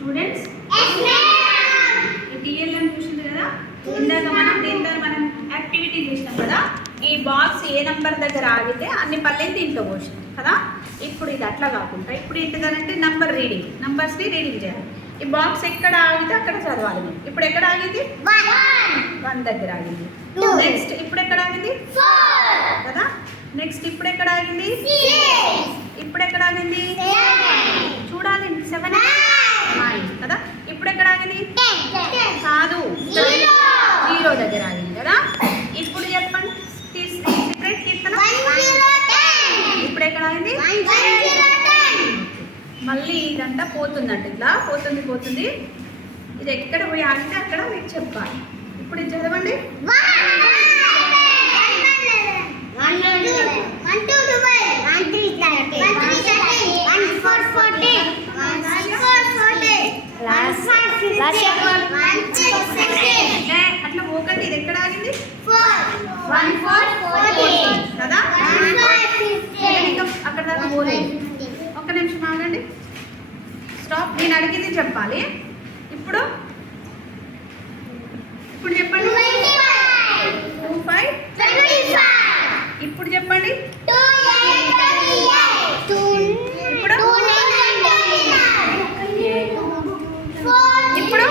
Students TLM చూసింది కదా, ఇందాక మనం దీంట్లో మనం యాక్టివిటీ చేసినాం కదా. ఈ బాక్స్ ఏ నంబర్ దగ్గర ఆగితే అన్ని పల్లెని దీంట్లో పోసినాం కదా. ఇప్పుడు ఇది అట్లా కాకుండా ఇప్పుడు ఏంటిదనంటే నంబర్స్ని రీడింగ్ చేయాలి. ఈ బాక్స్ ఎక్కడ ఆగితే అక్కడ చదవాలి మేము. ఇప్పుడు ఎక్కడ ఆగింది? 1 దగ్గర ఆగింది. నెక్స్ట్ ఇప్పుడు ఎక్కడ ఆగింది? 4 కదా. నెక్స్ట్ ఇప్పుడు ఎక్కడ ఆగింది? 6. ఇప్పుడు ఎక్కడ ఆగింది? 7. చూడాలి 7 9 కదా. ఇప్పుడు ఎక్కడ ఆగింది? 10 కాదు, 0 దగ్గర ఆగింది కదా. ఇప్పుడు చెప్పండి సీక్రెట్ కీర్తన. ఇప్పుడు ఎక్కడ ఆగింది? మళ్ళీ ఇదంతా పోతుందంట, ఇట్లా పోతుంది. ఇది ఎక్కడ పోయి ఆగితే అక్కడ మీకు చెప్పాలి. ఇప్పుడు ఇది చదవండి. 1 2 1 2 1 3 13 1 4 14 1 4 14 లాస్ట్ 1 అట్లా పోకండి. ఇది ఎక్కడ ఆగింది? 1 4 14 కదా. అక్కడ దాకా పోలేదు. ఒక్క నిమిషం ఆగండి, స్టాప్. నేను అడిగింది చెప్పాలి. ఇప్పుడు చెప్పండి. 25 25. ఇప్పుడు చెప్పండి. ఇప్పుడు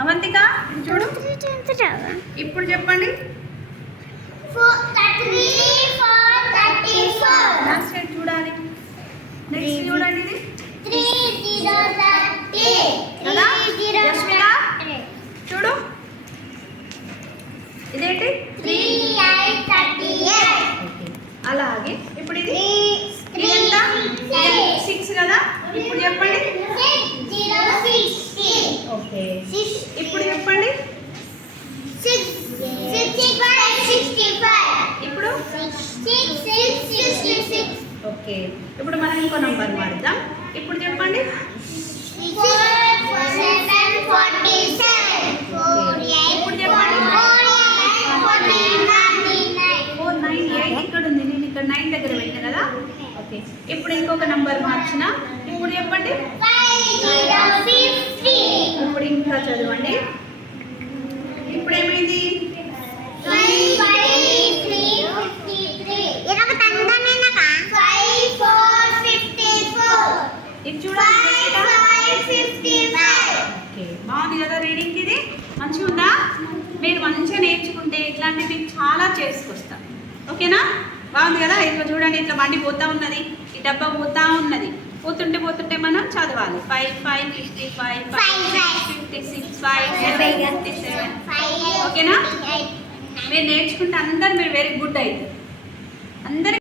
అవంతిక చూడు. ఇప్పుడు చెప్పండి. 4 చూడాలి. నెక్స్ట్ చూడండి. ఇది చూడు. ఇదేంటి? 3 8 38. అలాగే ఇప్పుడు ఇది 6 కదా. ఇప్పుడు చెప్పండి. ఓకే, ఇప్పుడు చెప్పండి. ఇప్పుడు ఓకే. ఇప్పుడు మనం ఇంకో నంబర్ మారుద్దాం. ఇప్పుడు చెప్పండి. 4 7 47. ఇప్పుడు చెప్పండి. 4 9 8 ఇక్కడ ఉంది. నేను ఇక్కడ 9 దగ్గర పెట్టా కదా. ఓకే, ఇప్పుడు ఇంకొక నంబర్ మార్చిన. ఇప్పుడు చెప్పండి. 50. ఇప్పుడు ఇంకా చదవండి. ఇప్పుడు ఏమైంది? 5 3 53. ఇది చూడండి. ఓకే, బాగుంది కదా రీడింగ్. ఇది మంచిగా ఉందా? మీరు మంచిగా నేర్చుకుంటే ఇట్లాంటివి మీకు చాలా చేసుకొస్తాం. ఓకేనా? బాగుంది కదా. ఇట్లా చూడండి, ఇట్లా బండి పోతా ఉన్నది, ఈ డబ్బా పోతా ఉన్నది. పోతుంటే మనం చదవాలి. 5 5 55 56 5 7 57. ఓకేనా? మీరు నేర్చుకుంటే మీరు వెరీ గుడ్ అవుతుంది అందరి.